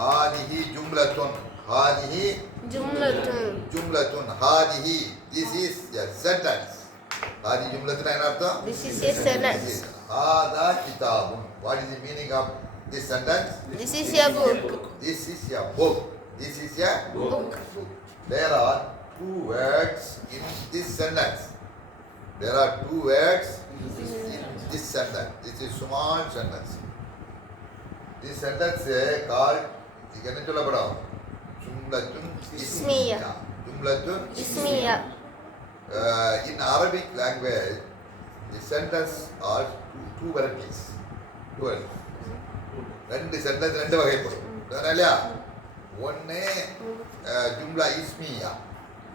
ஹாதிஹி ஜும்லத்துன். ஹாதிஹி ஜும்லத்துன். ஹாதிஹி, this is a sentence. ஹாதிஹி ஜும்லத்துனா என்ன அர்த்தம்? This is a sentence. ஹாதா கிதாபுன். What is the meaning of this sentence? This is a book. This is a book. This is a book. There are two words in this sentence. There are two words in this sentence. This is small sentence. This sentence called, இது என்ன சொல்லப்படும்? ஜும்லத்துன் இஸ்மியா. ஜும்லத்துன் Ismiya. In Arabic language, the sentence are two varieties. ரெண்டு sentence ரெண்டு வகைப்படும். இல்லையா? ஒன்று ஜும்லா இஸ்மியா,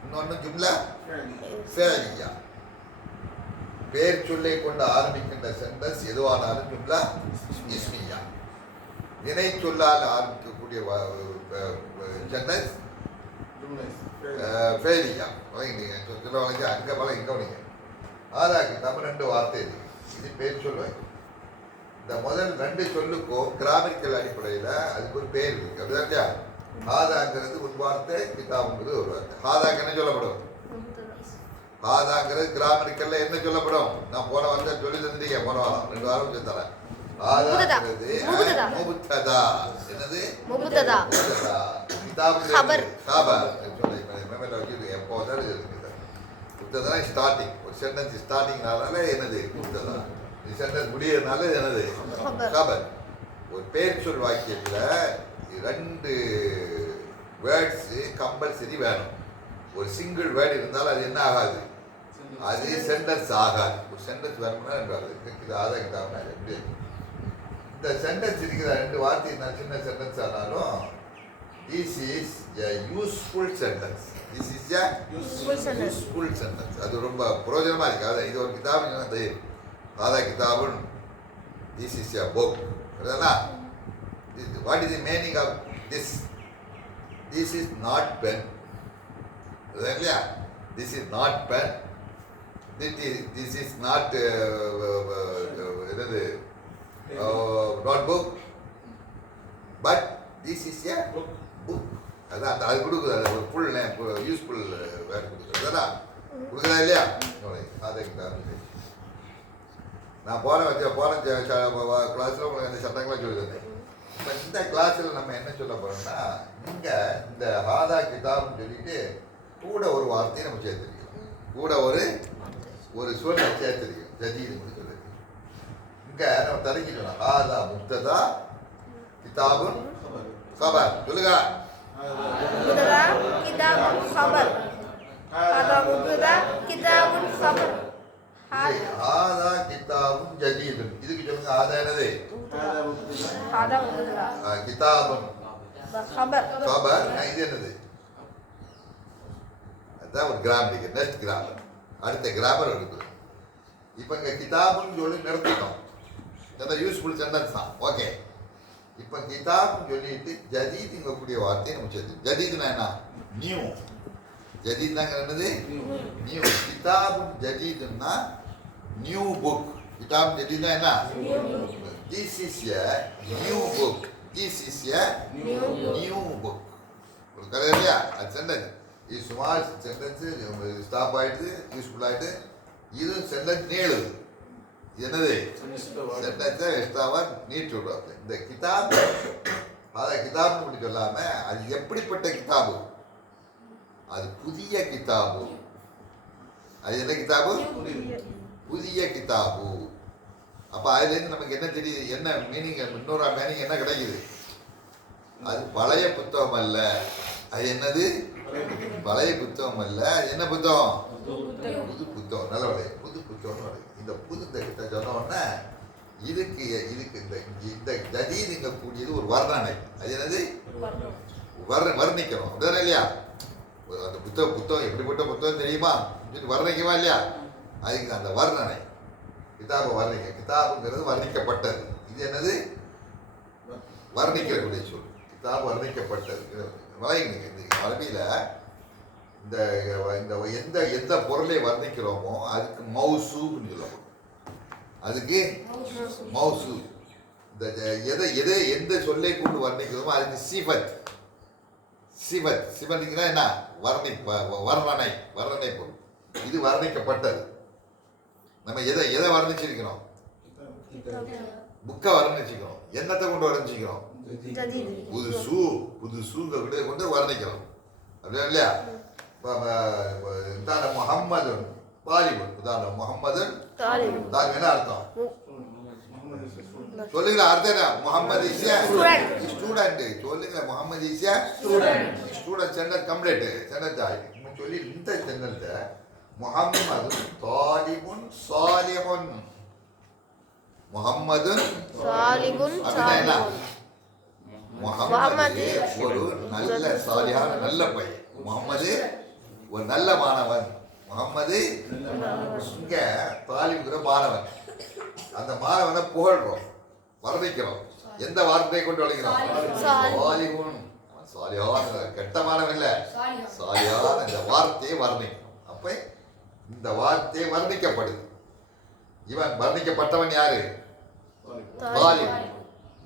இன்னொன்று ஜும்லா ஃபேலியா. பேர் சொல்லை கொண்டு ஆரம்பிக்கின்ற சென்டென்ஸ் எதுவானாலும் ஜும்லா இஸ்மியா. வினை சொல்லால் ஆரம்பிக்கக்கூடிய சென்டென்ஸ் ஃபேலியா. வழங்கிட்டீங்க சொல்ல வழங்கி அங்கே வழங்க இங்கே வழங்க. ஆதாக்கு நம்ம ரெண்டு வார்த்தை இருக்கு. இது பேர் சொல்லுவேன். இந்த முதல் ரெண்டு சொல்லுக்கும் கிராமரிக்கல் அடிப்படையில் அதுக்கு ஒரு பேர் இருக்கு. அப்படிதான் இல்லையா? ஹாதாங்கிறது ஒரு வார்த்தை, கிதாபுங்கிறது ஒரு வார்த்தை. ஹாதாக்கு என்ன சொல்லப்படும்? ஹாதாங்கிறது கிராமரிக்கல்ல என்ன சொல்லப்படும்? நான் போன வாரம் சொல்லி தந்துட்டீங்க. போன வாரம் 2 வாரம் சொல்லி தரேன். ஹாதாங்கிறது முபத்ததா. என்னது? முபத்ததா. கிதாபு خبر. خبر. மெமரியில் வச்சுருக்கு. எப்போ வந்தாலும் இருக்குது. முபத்ததா ஸ்டார்டிங். ஒரு சென்டென்ஸ் ஸ்டார்டிங்னால என்னது? முபத்ததா. சென்டென்ஸ் முடியறதுனால என்னது? கபர். ஒரு பேர் சொல் வாக்கியத்தில் 2 வேர்ட்ஸ் கம்பல்சரி வேணும். ஒரு சிங்கிள் வேர்டு இருந்தாலும் அது என்ன ஆகாது? அது சென்டென்ஸ் ஆகாது. ஒரு சென்டென்ஸ் வேணும்னா 2 வருது. இது ஆதாய கிதாப்னா எப்படி? இந்த சென்டென்ஸ் இருக்கிற 2 வார்த்தை நான் சின்ன சென்டென்ஸ் ஆனாலும் this is a useful sentence. This is a useful sentence. அது ரொம்ப பிரயோஜனமாக இருக்குது. அது இது ஒரு கிதாப் என்னது? ஹாதா கிதாபுன். This is a book. புரியுதா? What is the meaning of this? This is not pen. புரியுதா இல்லையா? This is not pen. This is not என்னது? Notebook. But this is a book. அதான் அது கொடுக்குது. அது ஒரு ஃபுல் நேம், யூஸ்ஃபுல் வேர்டு கொடுக்குது. அதான் கொடுக்குதா இல்லையா? ஹாதா கிதாபுன். நான் போன கிளாஸில் உங்களுக்கு அந்த சட்டங்களாம் சொல்லி தந்தேன். இப்போ இந்த கிளாஸில் நம்ம என்ன சொல்ல போகிறோம்னா, இங்கே இந்த ஹாதா கிதாப்னு சொல்லிட்டு கூட ஒரு வார்த்தையை நம்ம சேர்த்துருக்கோம். கூட ஒரு சொல்லை சேர்த்துருக்கோம். ஜதீதுன்னு சொல்லி இங்கே நம்ம தரங்கிட்டோம். ஹாதா முப்ததா கிதாபுன் கபர். சொல்லுங்க. Mubtada, kitabun, khabar. Hada mubtada, kitabun, khabar. ஹாதா கிதாபுன் ஜதீதுன். இதுக்கு சொல்லுங்க. ஹாதா என்னது? Hada mubtada. கிதாபுன் Khabar. கபர். இது என்னது? அதுதான் ஒரு கிராமர். Next grammar. அடுத்த கிராமர் இருக்குது. இப்போ இங்கே கிதாபுன்னு சொல்லி நிறுத்திட்டோம். அதான் யூஸ்ஃபுல் சென்டென்ஸ் தான். ஓகே. இப்போ கிதாப்னு சொல்லிட்டு ஜதீதுங்கக்கூடிய வார்த்தையை நம்ம சேர்த்து. ஜதீதுனா என்ன? நியூ. ஜதீதுனாங்க என்னது? நியூ. கிதாபுன் ஜதீதுன்னா நியூ புக். கிதாப் ஜதீதுனா என்ன? This is a new book. This is a new book. ஒரு கதை இல்லையா? அது சென்டென்ஸ். இது சுமார் சென்டென்ஸு ஸ்டாப் ஆகிடுது, யூஸ்ஃபுல் ஆகிட்டு. இது சென்டென்ஸ் நீளுது. என்னது? சென்டென்ஸை எக்ஸ்ட்ராவாக நீட் சொல்கிறாங்க. இந்த கிதாப் அதை கிதாப்னு அப்படி சொல்லாமல் அது எப்படிப்பட்ட கிதாபு? அது புதிய கிதாபு. அது என்ன கிதாபு? புதிய கிதாபு. அப்போ அதுலேருந்து நமக்கு என்ன தெரியுது? என்ன மீனிங்? இன்னொரு மீனிங் என்ன கிடைக்குது? அது பழைய புத்தகம் அல்ல. அது என்னது? பழைய புத்தகம் அல்ல. அது என்ன புத்தகம்? புது புத்தகம். நல்ல வளைய புது புத்தகம்னு வருது. இந்த புது கிட்ட சொன்ன உடனே இதுக்கு இந்த ஜதீதுங்க கூடியது ஒரு வர்ணனை. அது என்னது? வர்ணிக்கணும். அப்படிதானே இல்லையா? அந்த புத்தகம் எப்படிப்பட்ட புத்தகம் தெரியுமா? வர்ணிக்குமா இல்லையா? அதுக்கு அந்த வர்ணனை. கிதாபை வர்ணிக்க. கிதாபுங்கிறது வர்ணிக்கப்பட்டது. இது என்னது? வர்ணிக்கக்கூடிய சொல். கிதாப் வர்ணிக்கப்பட்டது. அரபியில் இந்த எந்த பொருளை வர்ணிக்கிறோமோ அதுக்கு மௌசூப்னு சொல்லப்படும். அதுக்கு மௌசூப். இந்த எதை எந்த சொல்லை கொண்டு வர்ணிக்கிறோமோ அதுக்கு சிபத். சிபத்துக்குன்னா என்ன? வர்ணனை பொருள். இது வர்ணிக்கப்பட்டது. நம்ம எதை வர்ணிச்சிருக்கிறோம்? புக்கை வர்ணிச்சிக்கிறோம். என்னத்தை கொண்டு வர்ணிச்சிக்கிறோம்? புதுசு கொண்டு வர்ணிக்கிறோம். அப்படியா இல்லையா? உதாரணம் முகம்மது தாலிபுன். உதாரணம் முகம்மது தாலிபுன் என்ன அர்த்தம்? சொல்லுங்களா அர்த்தம் என்ன? Muhammad is student. சொல்லுங்க Muhammad is student. Sentence complete. Sentence ஆகி சொல்லி இந்த சென்டர்ல முகம்மது தாலிபுன் சாலிஹுன். முகம்மது அப்படின்னா முகம்மது ஒரு நல்ல சாலியான நல்ல பையன். முகம்மது ஒரு நல்ல மாணவன். முகம்மது இங்க தாலிபுங்கிற மாணவன். அந்த மாணவனை புகழ்றோம், வர்ணிக்கிறோம். எந்த வார்த்தையை கொண்டு வளைக்கிறோம்? சாலிஹுன். சாலியான கெட்ட மாணவன் இல்ல, சாலியான இந்த வார்த்தையை வர்ணிக்கிறோம். அப்ப இந்த வார்த்தை வர்ணிக்கப்படுது. இவன் வர்ணிக்கப்பட்டவன் யாரு? தாலிபுன்.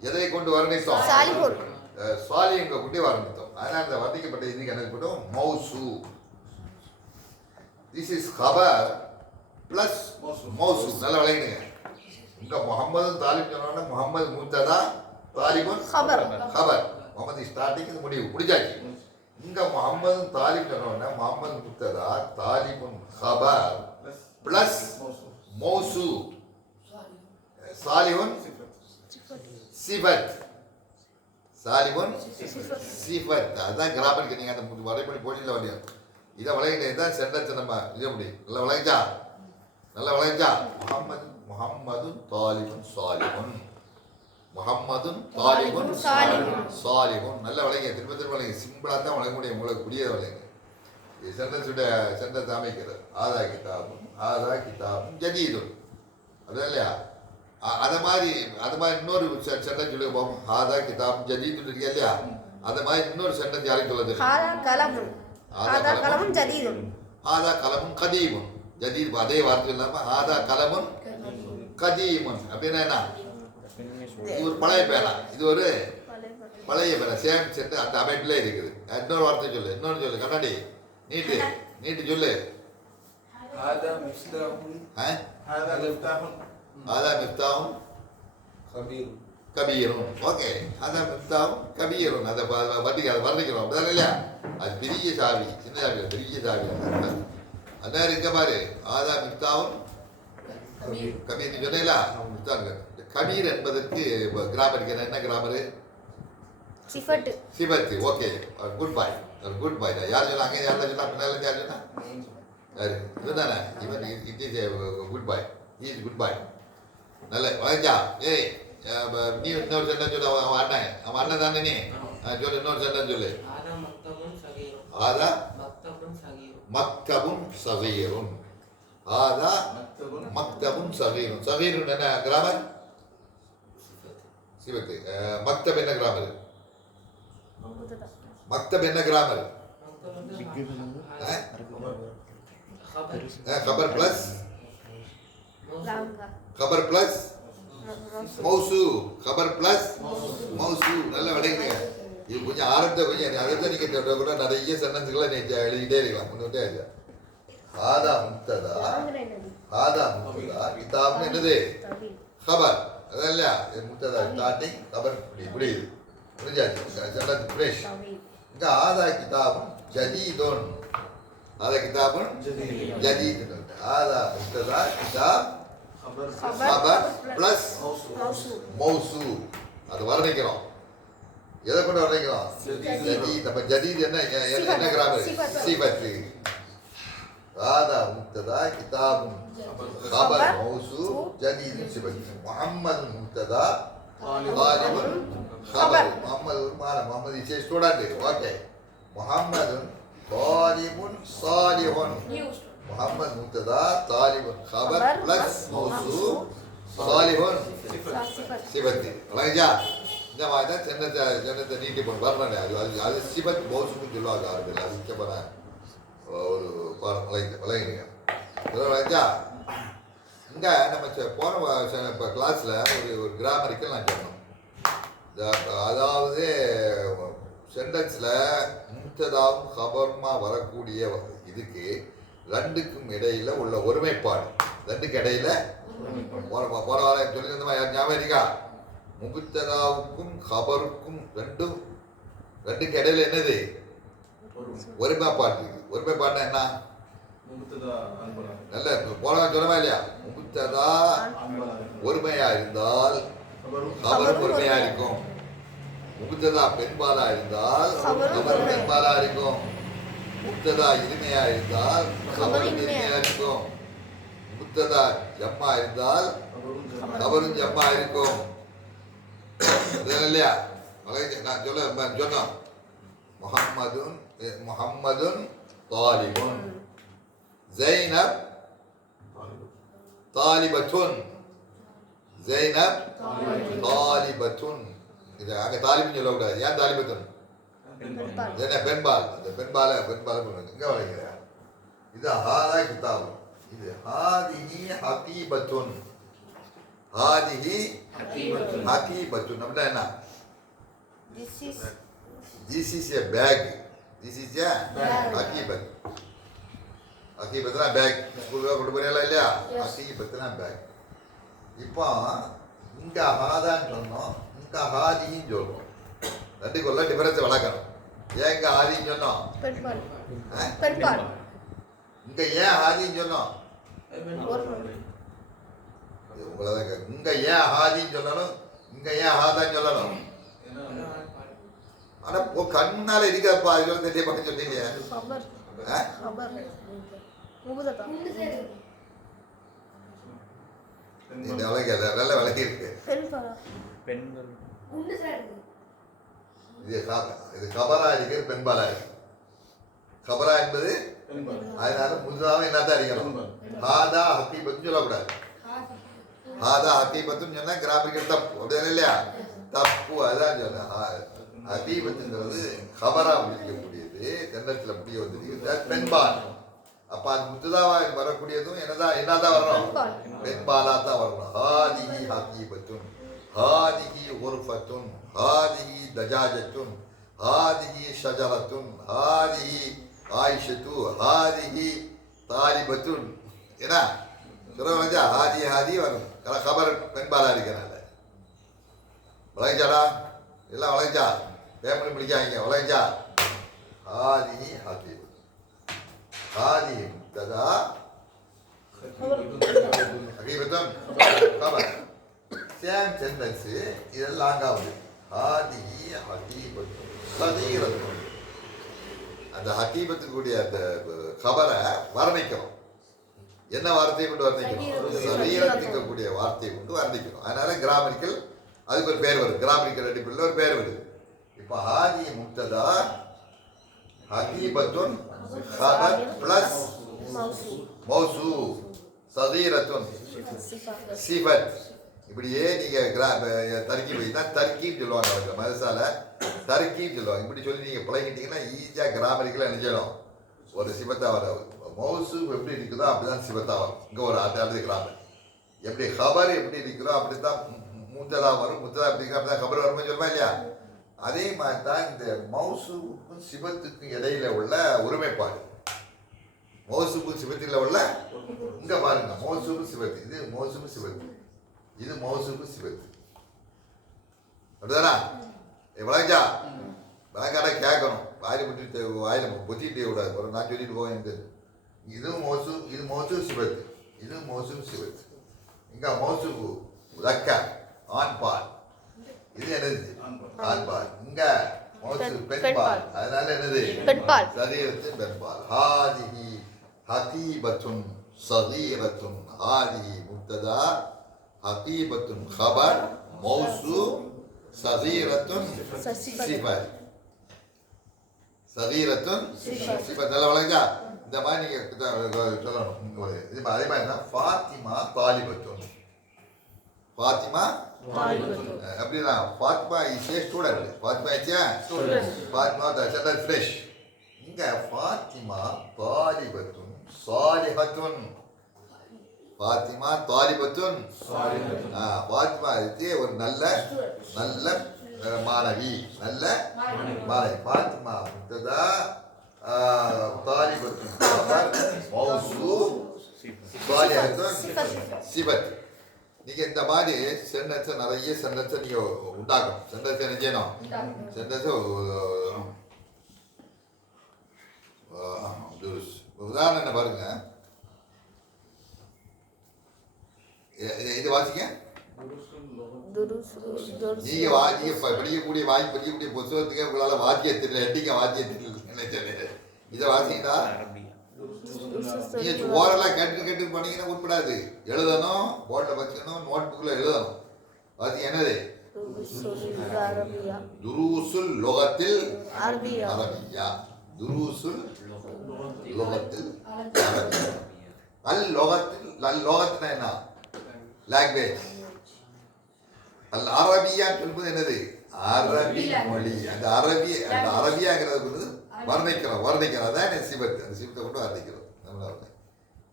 எதை கொண்டு வர்ணித்தோம்? சாலிஹுங்க கொண்டு வர்ணித்தோம். அதனால இந்த வர்ணிக்கப்பட்ட இதுக்கு என்ன போட்டோம்? மௌசூ. This is Khabar plus மௌசூ. நல்லா விளையாடுங்க. இங்க முகமது தாலிப் சொன்னா முகமது முப்ததா, தாலிபுன் கபர். முகமது ஸ்டார்டிங், இது முடிவு, முடிஞ்சாச்சு. இங்க முகமது தாலிப் சொன்னா முகமது முப்ததா, தாலிபுன் கபர் பிளஸ் மௌசூ. சாலிஹுன் சிபத். சாலிஹுன் சிபத். அதுதான் கிராமருக்கு நீங்க அந்த வரைபடி போட்டியில் வரையும். இதை விளையாண்டு தான் சென்டென்ஸ் நம்ம இது முடியும். நல்லா விளையாஞ்சா முகம்மது தாலிபுன் சாலிஹுன். முகம்மது தாலிபுன் சாலிஹுன். நல்ல விளைங்க. திரும்ப விளைங்க. சிம்பிளாக தான் விளைய முடியும். உங்களுக்கு புரியத விளைங்க. இது சென்டென்ஸ் அமைக்கிறது. ஆதா கிதாபுன் ஜதீதுன். அப்படியா இல்லையா? அது மாதிரி இன்னொரு சென்டென்ஸ் சொல்லி போகும். ஆதா கிதாபுன் ஜதீதுன் இருக்கா இல்லையா? அது மாதிரி இன்னொரு சென்டென்ஸ் யாருக்கு சொல்லுது? ஆதா கலமுன் கதீமுன். ஜதீத் அதே வார்த்தை இல்லாமல் ஆதா கலமுன் கதீமுன் அப்படின்னா என்ன? இது ஒரு பழைய பேனா, இது ஒரு பழைய பேனா. சேம் செட்டு அந்த அமைப்பிலே இருக்குது. இன்னொரு வார்த்தை சொல்லு, கண்ணாடி நீட்டு சொல்லு. ஆதா மிஃப்தாஹுன் கபீரும். ஓகே, ஆதா மிஃப்தாஹுன் கபீரும். அதை வர்ணிக்கிறோம். அப்படிதான் இல்லையா? அது பெரிய சாவி, சின்ன சாவி, பெரிய சாவி. அதான் இருக்க பாரு. ஆதா மிஃப்தாஹுன் கபீர் சொன்னீங்களா? கபீர் என்பதற்கு கிராமருக்கு என்ன கிராமரு? சிபத்து. ஓகே, குட் பாய். யார் சொன்னாங்க? யார் சொன்னா? பின்னால யார் சொன்னா? யாரு? இவன் தானே? இவன் it is good boy. He is good boy. நல்ல வளைஞ்சா. ஏய், நீ இன்னொரு சென்டென்ஸ் சொல்லு. அவன் அண்ணன் தானே நீ? சொல்லு, இன்னொரு சென்டென்ஸ் சொல்லு. ஆதா மக்தபுன் சகீருன். ஆதா மக்தபுன் சகீருன். சகீருன் என்ன கிராமர்? சிவத்து. மக்தப் என்ன கிராமர்? மக்தப் என்ன கிராமர்? கபர் பிளஸ் மௌசூ. கபர் பிளஸ் மௌசூ. நல்ல விளையாடுங்க. இது கொஞ்சம் ஆரம்பத்தை கொஞ்சம் அதை தான் நீங்கள் கூட நிறைய சென்டென்ஸ்களை நீங்கள் எழுதிட்டே இருக்கலாம். முன்னே இல்லை. ஆதா முக்ததா கிதாப்னு என்னது? கபர். அதான் இல்லையா? முக்ததா ஸ்டார்டிங், கபர் முடியுது. முடிஞ்சாச்சு. Sentence fresh. இங்கே ஆதா கிதாபுன் ஜதீதுன். ஆதா கிதாபுன் ஜதீதுன். ஆதா முக்ததா கிதாப் கபர் பிளஸ் மௌசூ. அது வர்ணிக்கிறோம். எதை கொண்டு வர்ணிக்கிறோம்? ஜதீத். அப்ப ஜதீத் என்ன கிராமர்? சிபத்து. ஆதா முக்ததா கிதாபுன் கபர் மௌசூ ஜதீத் சிபத்து. முஹம்மது முக்ததா தாலிபுன் கபர். முஹம்மது ஒரு மாணவன். Muhammad is a student. Okay. Muhammad தாலிபுன் சாலிஹுன். முஹம்மது முக்ததா தாலிபுன் கபர் பிளஸ் மௌசூ சாலிஹுன் சிபத்து. வளைஞ்சா? இந்த மாதிரி தான் சென்னத்தை நீட்டி போட்டு வரணும். அது சிபத் மௌசூன்னு சொல்லுவாங்க. ஆரம்பில் அது முக்கியமான ஒரு விளையாடுங்க. விளைஞ்சா இங்கே நம்ம போன கிளாஸில் ஒரு கிராமரிக்கல் நான் சொன்னோம். அதாவது சென்டென்ஸில் முப்ததாவும் கபருமா வரக்கூடிய இதுக்கு ரெண்டுக்கும் இடையில உள்ள ஒருமைப்பாடு. ரெண்டுக்கு இடையில போன வாரம் சொல்லியிருந்தோமா, ஞாபகம் இருக்கா? முப்ததாவுக்கும் கபருக்கும் ரெண்டுக்கு இடையில என்னது? ஒருமைப்பாடு இருக்குது. ஒருமைப்பாடுனா என்ன? நல்ல போன சொல்லமா இல்லையா? முப்ததா ஒருமையா இருந்தால் கபரும் ஒருமையா இருக்கும். முப்ததா பெண்பாலா இருந்தால் கபரும் பெண்பாலா இருக்கும். முப்ததா இருமையா இருந்தால் கபரும் இருமையா இருக்கும். முப்ததா ஜம்மா இருந்தால் கபரும் ஜம்மா இருக்கும். இல்லையா? நான் சொன்னோம் முஹம்மதுன் தாலிபுன், ஜைனப் தாலிபத்துன், ஜைனப் தாலிபத்துன். இது அங்கே தாலிபுன்னு சொல்லக்கூடாது. ஏன் தாலிபத்துன்? என்ன பெண்பால். அந்த பெண்பால இங்கே வளைக்கிற இது ஹாதா கிதாபு. இது ஹாதிஹி ஹகீபத்துன். ஹாதிஹி ஹகீபத்துன் அப்படின்னா என்ன? This is a bag. This is a ஹகீபத். ஹகீபத்னா பேக். ஸ்கூலுக்கு கொண்டு போறீங்களா இல்லையா? ஹகீபத்னா பேக். இப்போ இங்க ஹாதான்னு சொன்னோம், இங்க ஹாதின்னு சொல்றோம். ரெண்டுக்குள்ள டிஃபரன்ஸ் வளர்க்கணும். ஏன் இங்க ஹாதின்னு சொன்னோம்? இங்க ஏன் ஹாதின்னு சொன்னோம்? உங்களை இங்க ஏன் ஹாதின்னு சொல்லணும், இங்க ஏன் ஹாதான்னு சொல்லணும்? ஆனா கண் முன்னால இருக்கப்பா, அது தெரிய பார்க்க சொன்னீங்க. இந்த விளக்கு நல்ல விளக்கி இருக்கு. இது கபரா இருக்கு, பெண்பாலா இருக்கு. கபரா என்பது அதனால முழுதாவே என்னதான் அடிக்கணும்? ஹாதா ஹக்கீபத்துன்னு சொல்லக்கூடாது. ஹாதா ஹக்கீபத்துன்னு சொன்னா கிராமிக்கல் தப்பு, அப்படியே இல்லையா? தப்பு. அதான் சொன்ன ஹகீபத்துங்கிறது கபரா முடிக்கக்கூடியது. தென்னத்தில் முடிய வந்திருக்கிறது பெண்பால். அப்ப அது முத்துதாவா வரக்கூடியதும் என்னதான் வரணும்? பெண்பாலா தான் வரணும். ஹாதிஹி ஹகீபத்துன், ஹாதிஹி உர்ஃபத்துன், ஹாதிஹி தஜாஜத்துன், ஹாதிஹி ஷஜரத்துன், ஹாதிஹி ஆயிஷத்து, ஹாதிஹி தாலிபத்துன். என்ன சொல்ல? ஹாதி வரும். கபர் பெண்பாலா இருக்கிறனால வளைஞ்சாடா எல்லாம் வளைஞ்சா பேப்பர் பிடிக்காங்க. வளைஞ்சா ஹாதிஹி ஹகீபத், ஹாதிஹி முப்ததா ஹகீபத்துன் கபர். Same sentence. இதெல்லாம் லாங்கா வந்து ஹாதிஹி ஹகீபத்துன் சதீரத்துன். அந்த ஹகீபத்துக்குரிய அந்த கபரை வர்ணிக்கிறோம். என்ன வார்த்தையை கொண்டு வர்ணிக்கணும்? சரீரத்துக்கக்கூடிய வார்த்தையை கொண்டு வர்ணிக்கணும். அதனால கிராமரிக்கல் அதுக்கு ஒரு பேர் வருது. கிராமரிக்கல் அடிப்படையில் ஒரு பேர் வருது. இப்போ ஹாதி முப்ததா ஹகீபத்துன் கபர் பிளஸ் மௌசூ சதீரத்துன் சிஃபத். இப்படியே நீங்கள் தர்க்கி போய் தான் தர்க்கின்னு சொல்லுவாங்க. அவங்க மதசால தர்க்கின்னு சொல்லுவாங்க. இப்படி சொல்லி நீங்கள் பழகிட்டீங்கன்னா ஈஸியாக கிராமரிக்கலாக என்ன செய்யணும்? ஒரு சிபத்தா வர மௌசு எப்படி இருக்குதோ அப்படிதான் சிபத்தா வரும். இங்கே ஒரு அது கிராமர் எப்படி ஹபர் எப்படி இருக்கிறோ அப்படித்தான் முத்ததா வரும். முத்ததா எப்படி இருக்கா அப்படிதான் ஹபர் வரும்னு சொல்லுமா இல்லையா? அதே மாதிரி தான் இந்த மௌசுக்கும் சிபத்துக்கும் இடையில உள்ள ஒருமைப்பாடு. மௌசுக்கும் சிபத்தில் உள்ள இங்க பாருங்க, மௌசுக்கு சிபத்து, இது மௌசுக்கு சிபத்து, இது மௌசுக்கு சிபத்து. அப்படிதானா? விளங்கா விளங்காட கேட்கணும். வாயில் விட்டு வாயில் பொத்திட்டே விடாது. ஒரு நான் சொல்லிட்டு போவேன். இது மோசு, இது மோசு சிபத்து, இது மோசு சிபத்து. இங்க மோசுக்கு லக்க ஆண் பால், இது என்னது? ஆண் பால். இங்க மோசு பெண் பால். அதனால என்னது? சரீரத்தின் பெண் பால். ஹாதிஹி ஹகீபத்துன் சதீரத்துன். ஹாதிஹி முப்ததா ஹகீபத்துன் கபர் மௌசு சதீரத்துன் சிஃபத். சதீரத்துன் சிஃபத். நல்லா வழங்கா? இந்த மாதிரி நீங்கள் சொல்லணும். இது அதே மாதிரி தான் ஃபாத்திமா தாலிபத்துன். ஃபாத்திமா அப்படின்னா Fatima is a student. Fatima is a student. Fatima the fresh. இங்கே ஃபாத்திமா தாலிபத்துன் சாலிஹத்துன். ஃபாத்திமா தாலிபத்துன். ஃபாத்திமா இது ஒரு நல்ல நல்ல மாணவி நல்ல மாணவி ஃபாத்திமா முப்ததா தாலிபு கபர் மௌசூப் சாலிஹத்துன் சிஃபத். நீங்கள் இந்த மாதிரி சென்டென்ஸை நிறைய சென்டென்ஸை நீங்கள் உண்டாக்கணும். சென்டென்ஸை என்ன செய்யணும்? சென்டென்ஸை உதாரணம் என்ன பாருங்க, இது வாசிங்க. நீங்க படிக்கக்கூடிய புத்தகத்துக்கு உங்களால வாத்தியத்தில் எட்டிங்க வாத்தியத்தில் நினைச்சது இதை வாசிங்களா? நீங்க ஓரெல்லாம் கேட்டு பண்ணீங்கன்னா உட்படாது. எழுதணும், போர்டில் வச்சுக்கணும், நோட் புக்கில் எழுதணும். வாசிங்க என்னது? துருசுல் லுகத்தில் அரபியா. துருசுல் லுகத்தில் அரபியா. அல் லோகத்தில் என்ன? லாங்குவேஜ். அல் அரபியான்னு சொல்லும்போது என்னது? அரபி மொழி. அந்த அரபியாங்கிறது வர்ணிக்கிறோம். அதான் சிபத்து. அந்த சிபத்தை கொண்டு வர்ணிக்கிறோம்.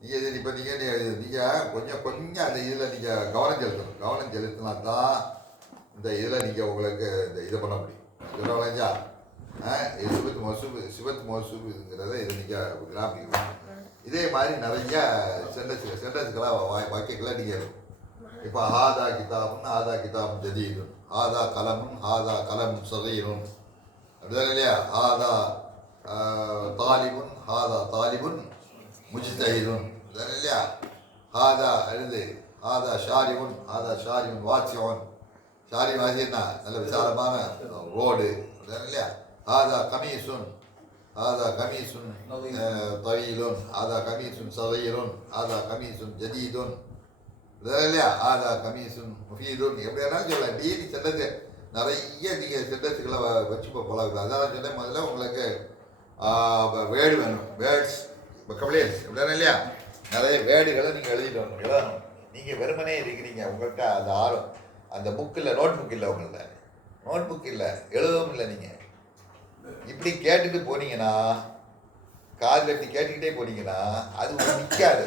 நீங்கள் இப்போ நீங்கள் கொஞ்சம் அந்த இதில் நீங்கள் கவனம் செலுத்தினா தான் இந்த இதில் நீங்கள் உங்களுக்கு இந்த இதை பண்ண முடியும். சொல்லுவாங்களா? சிபத் மோசூபுங்கிறத இதை நீங்கள் கிராமிக்கணும். இதே மாதிரி நிறைய சென்டென்ஸுக்கெல்லாம் வாக்கியங்களாக நீங்கள் இருக்கும். இப்போ ஹாதா கிதாபுன் ஜதீதுன், ஹாதா கலமுன் சகீருன், அப்படிதான் இல்லையா? ஹாதா தாலிபுன் முஜ்தஹிதுன், அப்படிதான் இல்லையா? ஹாதா எழுது, ஹாதா ஷாரிவுன் வாசியுன். ஷாரி வாசின்னா நல்ல விசாலமான ரோடு, அப்படிதான் இல்லையா? ஹாதா கமீசுன் தவீலுன், ஹாதா கமீசுன் சகீருன், ஹாதா கமீசுன் ஜதீதுன், இல்லையா? ஆதா கமீசுன் முஃபீதுன். எப்படி வேணாலும் சொல்லலாம். டெய்லி சென்டென்ஸு நிறைய நீங்கள் சென்டென்ஸுகளை வச்சு பழகலாம். அதான் சொன்னேன் முதல்ல உங்களுக்கு வேர்டு வேணும். வேர்ட்ஸ் வெக்கபுலரிஸ், எப்படி இல்லையா? நிறைய வேர்டுகளை நீங்கள் எழுதணும். நீங்கள் வெறுமனே இருக்கிறீங்க, உங்கள்கிட்ட அந்த அந்த புக்கில் நோட் புக் இல்லை, உங்கள்கிட்ட நோட் புக் இல்லை, எழுதவும் இல்லை. நீங்கள் இப்படி கேட்டுட்டு போனீங்கன்னா, காதில் இப்படி கேட்டுக்கிட்டே போனீங்கன்னா அது நிற்காது.